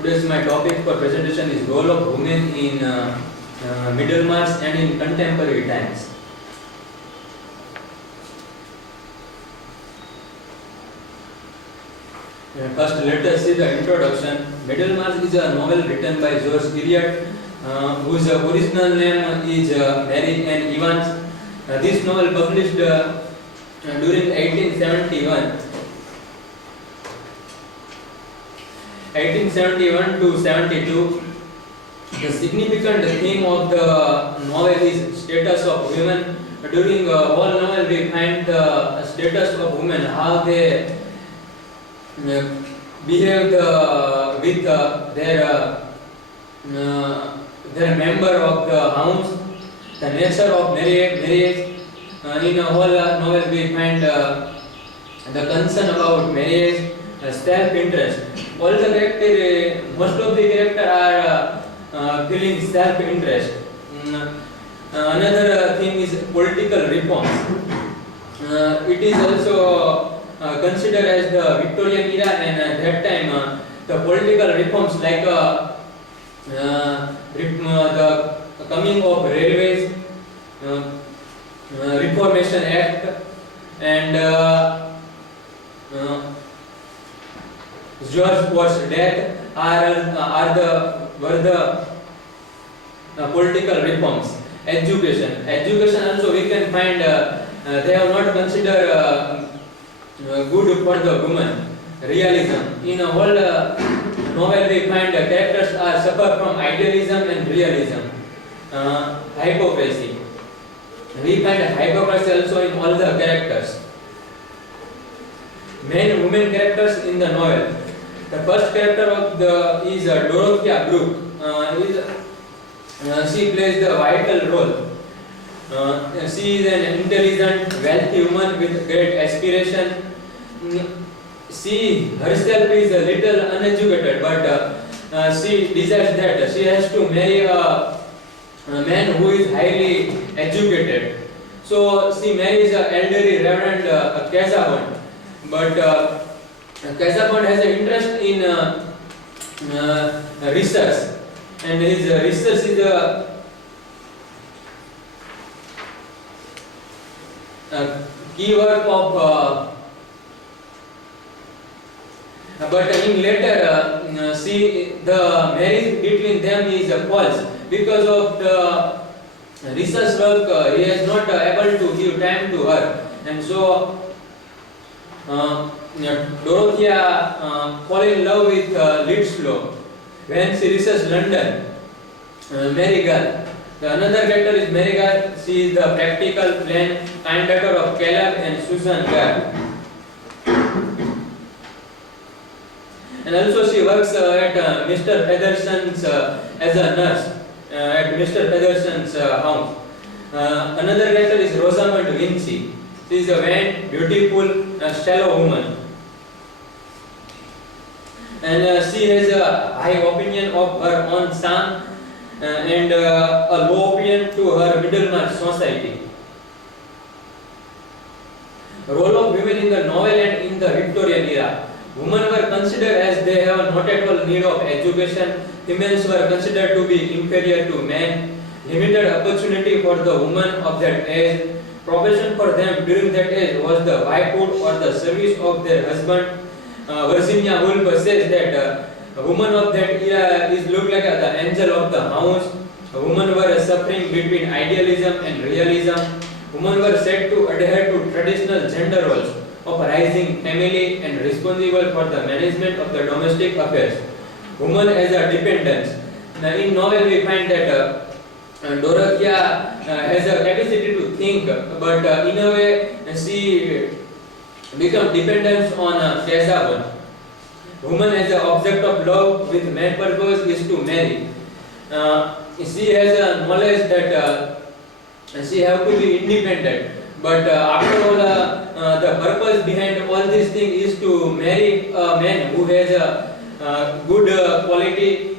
Today's my topic for presentation is role of women in Middlemarch and in contemporary times. First, let us see the introduction. Middlemarch is a novel written by George Eliot, whose original name is Mary Ann Evans. This novel published during 1871 to 72. The significant theme of the novel is status of women. During the whole novel, we find the status of women, how they behave with their member of the house, the nature of marriage. In a whole novel, we find the concern about marriage, self-interest. All the characters, most of the characters are feeling self-interest. Another thing is political reforms. It is also considered as the Victorian era, and at that time the political reforms like the coming of railways, Reformation Act, and George Wash's death were the political reforms. Education also we can find they have not considered good for the woman. Realism. In a whole novel we find characters are suffer from idealism and realism. Hypocrisy. We find hypocrisy also in all the characters. Main women characters in the novel. The first character is Dorothea Brooke. She plays the vital role. She is an intelligent, wealthy woman with great aspiration. She herself is a little uneducated, but she desires that she has to marry a man who is highly educated. So she marries an elderly Reverend Casabon. But Casabon has an interest in research, and his research is a key work of. But in later, the marriage between them is false because of the research work. He is not able to give time to her, and so Dorothea fall in love with Lidslaw when she reaches London. Marigal. The another character is Marigal. She is the practical, plain, kind daughter of Caleb and Susan Gard. And also she works at Mr. Featherson's as a nurse at Mr. Featherson's house. Another character is Rosamond Vinci. She is a vain, beautiful, shallow woman. And she has a high opinion of her own son and a low opinion to her Middlemarch society. Role of women in the novel and in the Victorian era. Women were considered as they have not at all need of education. Females were considered to be inferior to men. Limited opportunity for the women of that age. Profession for them during that age was the wifehood or the service of their husband. Virginia Woolf says that a woman of that era is looked like the angel of the house. Women were suffering between idealism and realism. Women were said to adhere to traditional gender roles of rising family and responsible for the management of the domestic affairs. Woman as a dependence. Now in novel we find that Dorothea has a capacity to think, but in a way she becomes dependent on Casabon. Woman as an object of love with main purpose is to marry. She has a knowledge that she have to be independent. But after all, the purpose behind all these things is to marry a man who has a good quality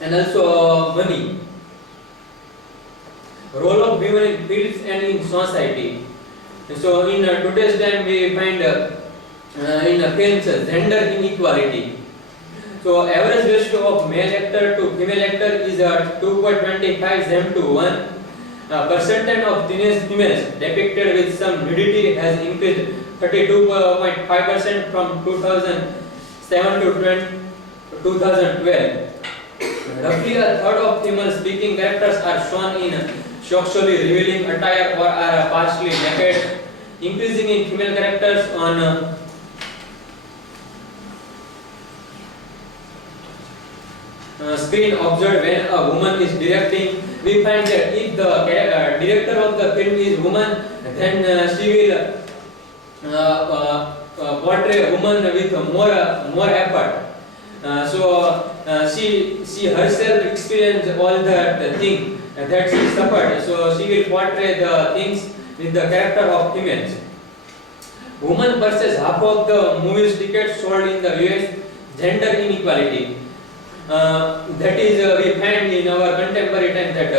and also money. Role of women in fields and in society. So in today's time we find in films gender inequality. So average ratio of male actor to female actor is 2.25 them to 1. Percentage of teenage females depicted with some nudity has increased 32.5% from 2007 to 2012. Roughly a third of female speaking characters are shown in sexually revealing attire or are partially naked, increasing in female characters on screen observed when a woman is directing. We find that if the director of the film is woman, then she will portray a woman with more effort. She herself experienced all the thing that she suffered. So she will portray the things with the character of females. Women purchase half of the movies tickets sold in the US. Gender inequality. That is, we find in our contemporary time that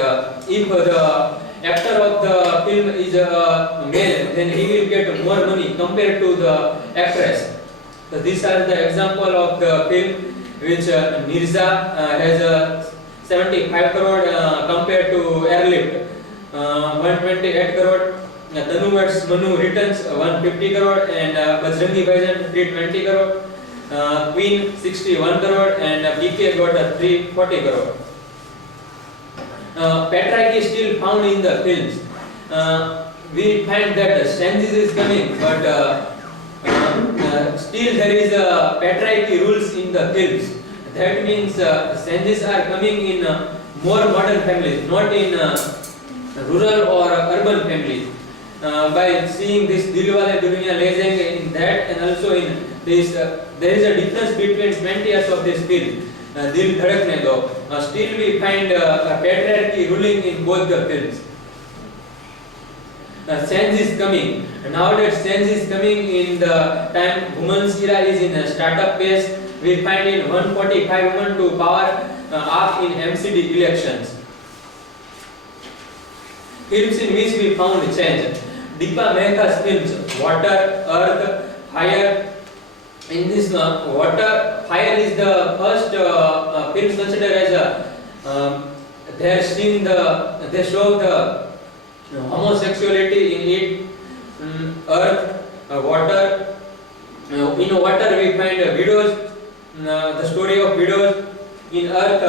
if the actor of the film is a male, then he will get more money compared to the actress. So these are the example of the film which Mirza has 75 crore compared to Airlift 128 crore. Tanu vs Manu returns 150 crore and Bajrangi Bhaijaan 320 crore. Queen 61 crore and PK got 340 crore. Patriarchy is still found in the films. We find that stanzas is coming, but still there is a patriarchy rules in the films. That means stanzas are coming in more modern families, not in rural or urban families. By seeing this Dilwale Dulhania Le Jayenge in that, and also in this, there is a difference between 20 years of this film, Dil Dhadakne Do. Still we find patriarchy ruling in both the films. Change is coming. Nowadays change is coming in the time women's era is in a startup phase. We find in 145 women to power up in MCD elections. Films in which we found change. Deepa Mehta's films, Water, Earth, Fire. In this Water, Fire is the first film considered as a they show the homosexuality in it. Earth, Water. In Water we find widows, the story of widows. In Earth,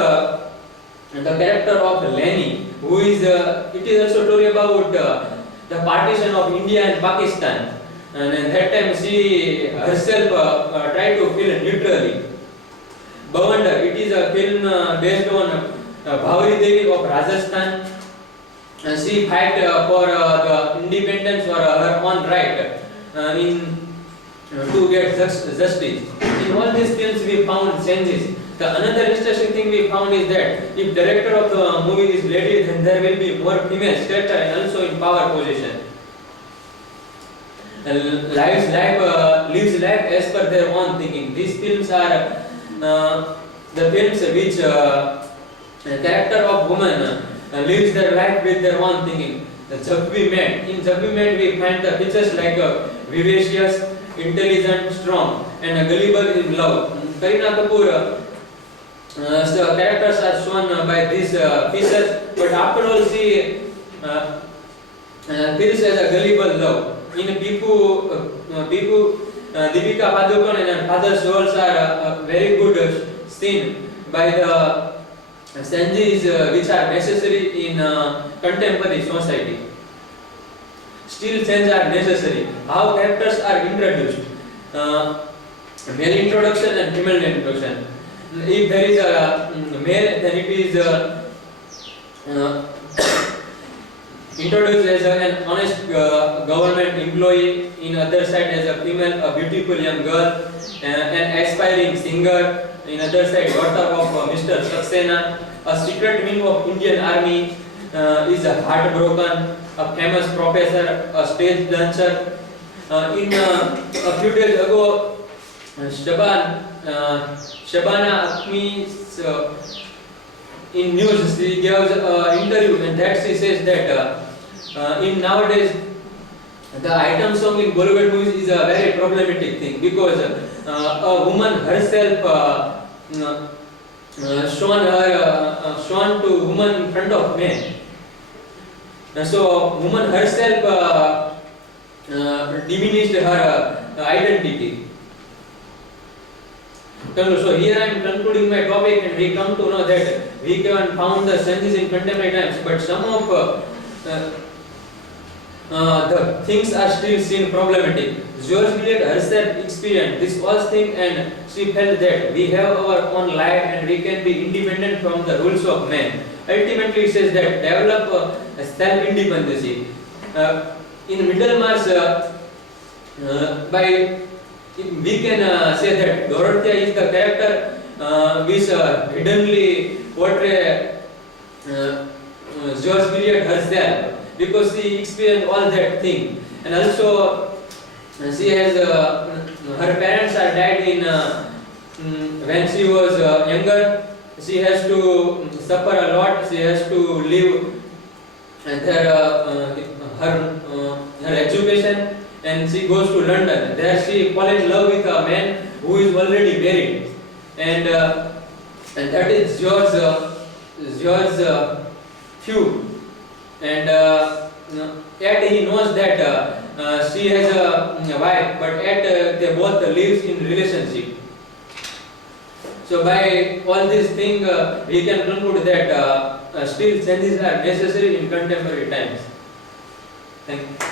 the character of Lenny, who is it is also story about the partition of India and Pakistan. And at that time she herself tried to feel neutrally. Bhavanda, it is a film based on Bhavri Devi of Rajasthan. She fight for the independence or her own right to get justice. In all these films we found changes. The another interesting thing we found is that if director of the movie is lady, then there will be more female character and also in power position. Lives life as per their own thinking. These films are the films which character of woman lives their life with their own thinking. The Jab We Met. In Jab We Met we find the features like vivacious, intelligent, strong, and gullible in love. Kareena Kapoor, the characters are shown by these features, but after all she feels as a gullible love. In Pipu, Deepika Padukone and father's roles are very good seen by the changes which are necessary in contemporary society. Still changes are necessary. How characters are introduced. Male introduction and female introduction. If there is a male, then it is introduced as an honest government employee. In other side as a female, a beautiful young girl, an aspiring singer. In other side, daughter of Mr. Saxena. A secret wing of Indian Army is heartbroken. A famous professor, a stage dancer. In a few days ago, Shabana Akmi's in news she gives an interview and that she says that in nowadays the item song in Bollywood movies is a very problematic thing because a woman herself shown to woman in front of men. So woman herself diminished her identity. So here I am concluding my topic, and we come to know that we can found the changes in contemporary times, but some of the things are still seen problematic. George Eliot herself experienced this whole thing, and she felt that we have our own life and we can be independent from the rules of men. Ultimately, it says that develop self-independency. In Middlemarch, by we can say that Dorothea is the character which hiddenly portray George Eliot herself, because she experienced all that thing, and also she has her parents are died in when she was younger. She has to suffer a lot. She has to live her education, and she goes to London. There she falls in love with a man who is already married, and that is George Few. And yet he knows that she has a wife, but yet they both lives in relationship. So by all these things, we can conclude that still changes are necessary in contemporary times. Thank you.